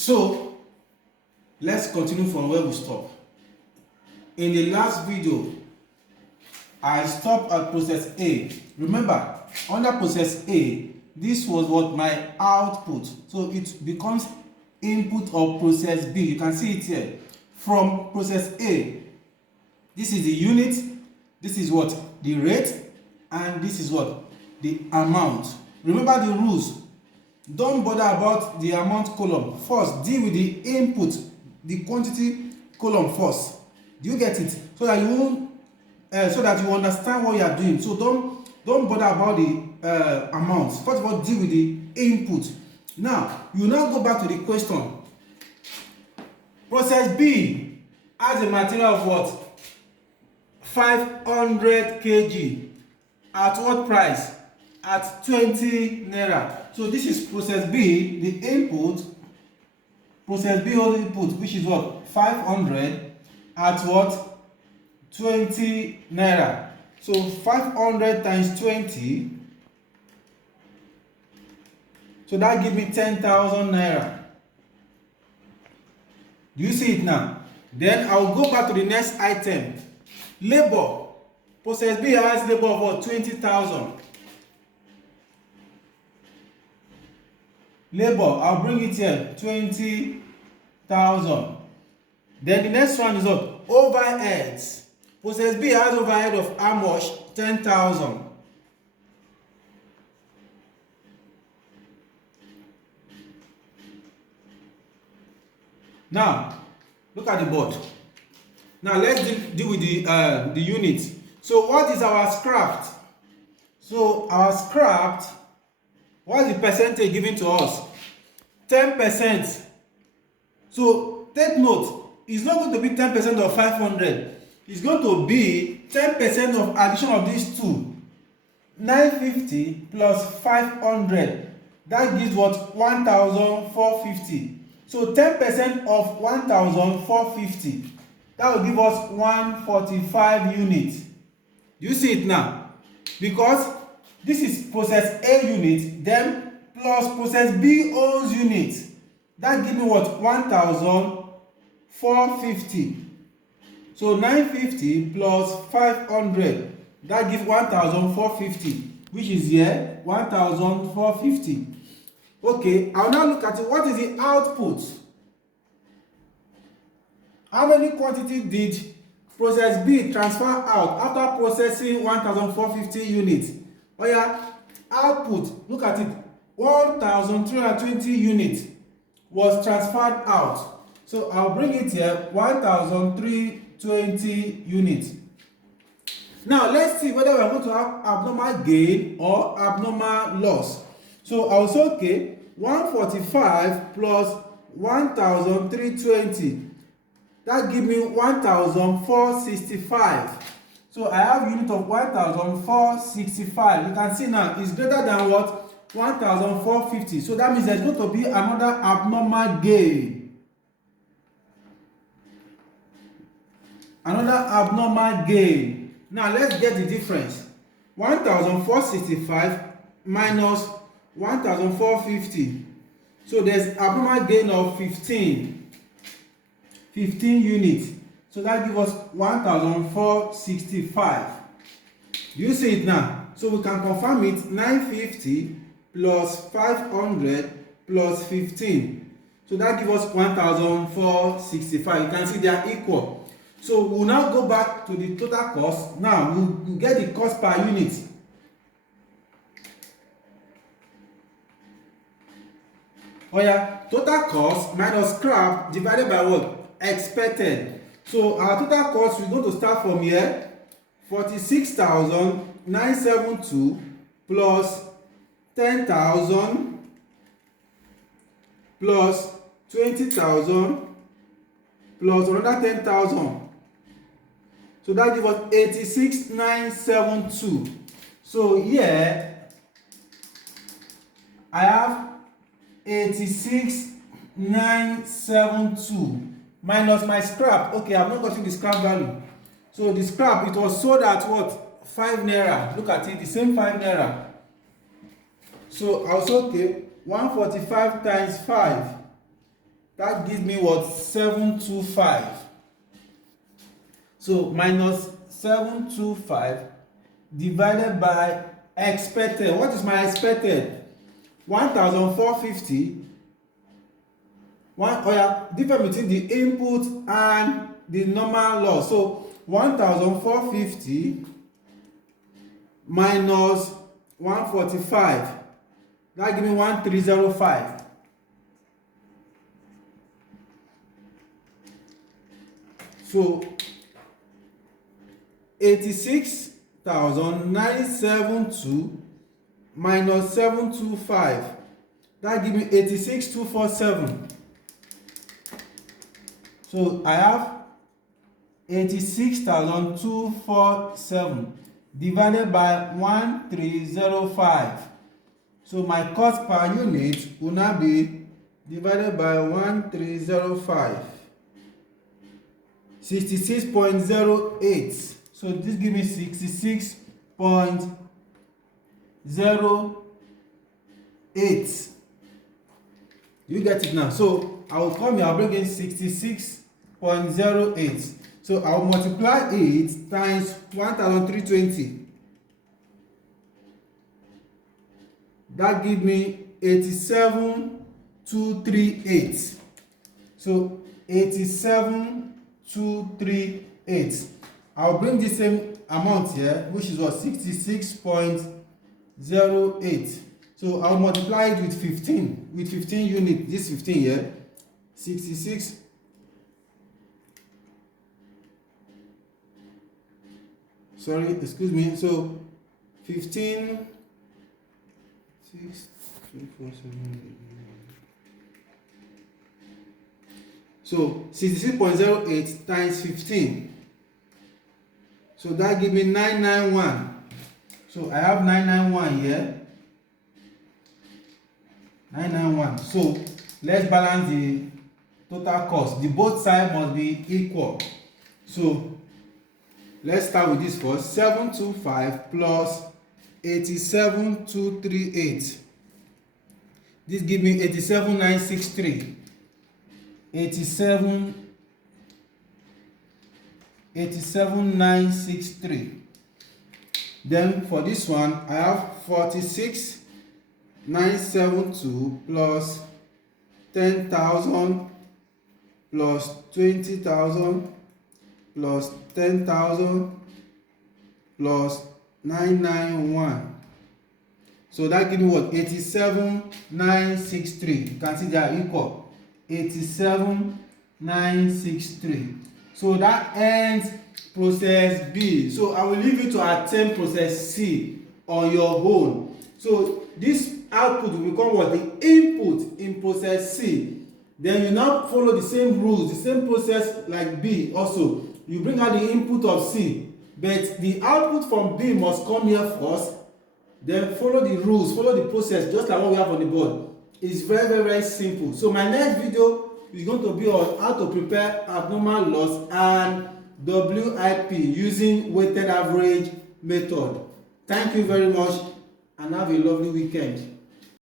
So let's continue from where we stop. In the last video, I stopped at process A. Remember, under process A, this was what my output. So it becomes input of process B. You can see it here. From process A, this is the unit, this is what the rate, and this is what the amount. Remember the rules. Don't bother about the amount column. First, deal with the input, the quantity column first. Do you get it? So that you won't, so that you understand what you are doing. So don't bother about the amounts. First of all, deal with the input. Now you now go back to the question. Process B has a material of what? 500 kg. At what price? At 20 naira. So this is process B, the input. Process B whole input, which is what? 500 at what? 20 naira. So 500 times 20. So that gives me 10,000 naira. Do you see it now? Then I'll go back to the next item. Labor. Process B has labor of 20,000. Labor, I'll bring it here, 20,000. Then the next one is what? Overheads. Process B has overhead of how much? 10,000. Now, look at the board. Now let's deal with the unit. So what is our scrap? So our scrap, what is the percentage given to us? 10%. So take note, it's not going to be 10% of 500. It's going to be 10% of addition of these two. 950 plus 500. That gives what? 1,450. So 10% of 1,450. That will give us 145 units. Do you see it now? Because this is process A unit, then plus process B owns unit. That gives me what? 1,450. So 950 plus 500. That gives 1,450. Which is here 1,450. Okay, I'll now look at it. What is the output? How many quantity did process B transfer out after processing 1,450 units? Oh yeah, output, look at it. 1,320 units was transferred out. So I'll bring it here, 1,320 units. Now let's see whether we are going to have abnormal gain or abnormal loss. So I'll say, okay, 145 plus 1,320. That gives me 1,465. So I have unit of 1,465. You can see now it's greater than what? 1,450. So that means there's going to be another abnormal gain. Another abnormal gain. Now let's get the difference. 1,465 minus 1,450. So there's abnormal gain of 15 units. So that gives us 1,465. Do you see it now? So we can confirm it. 950 plus 500 plus 15. So that gives us 1,465. You can see they are equal. So we'll now go back to the total cost. Now we'll get the cost per unit. Oh yeah, total cost minus scrap divided by what? Expected. So our total cost, we're going to start from here. 46,972 plus 10,000 plus 20,000 plus another 10,000. So that gives us 86,972. So here I have 86,972 minus my scrap. Okay, I've not gotten the scrap value. So the scrap, it was sold at what? 5 naira. Look at it, the same 5 naira. So I'll say, okay, 145 times 5 That gives me what? 725. So minus 725 divided by expected. What is my expected? 1,450. Difference between the input and the normal loss. So 1,450 minus 145. That gives me 1,305. So 86,972 minus 725. That gives me 86,247. So I have 86,247 divided by 1,305. So my cost per unit will now be divided by 1,305. 66.08. So this gives me 66.08. You get it now? So I will come here, I'll bring in 66.08. So I will multiply it times 1,320. That gives me 87,238. So 87,238. I'll bring the same amount here, which is what? 66.08. So I'll multiply it with 15. With 15 units. This 15 here. 66. Sorry, excuse me. So 15. 6, 3, 4, 7, 8. So 66.08 times 15. So that gives me 991. So I have 991 here. 991. So let's balance the total cost. The both sides must be equal. So let's start with this first. 725 plus 87,238. This gives me 87,963. 87,963. Then for this one, I have 46,972 plus 10,000 plus 20,000 plus 10,000 plus 991. So that gives me what? 87,963. You can see they are equal. 87,963. So that ends process B. So I will leave you to attempt process C on your own. So this output will become what? The input in process C. Then you now follow the same rules, the same process like B also. You bring out the input of C, but the output from B must come here first. Then follow the rules, follow the process just like what we have on the board. It's very, very, very simple. So my next video is going to be on how to prepare abnormal loss and WIP using weighted average method. Thank you very much and have a lovely weekend.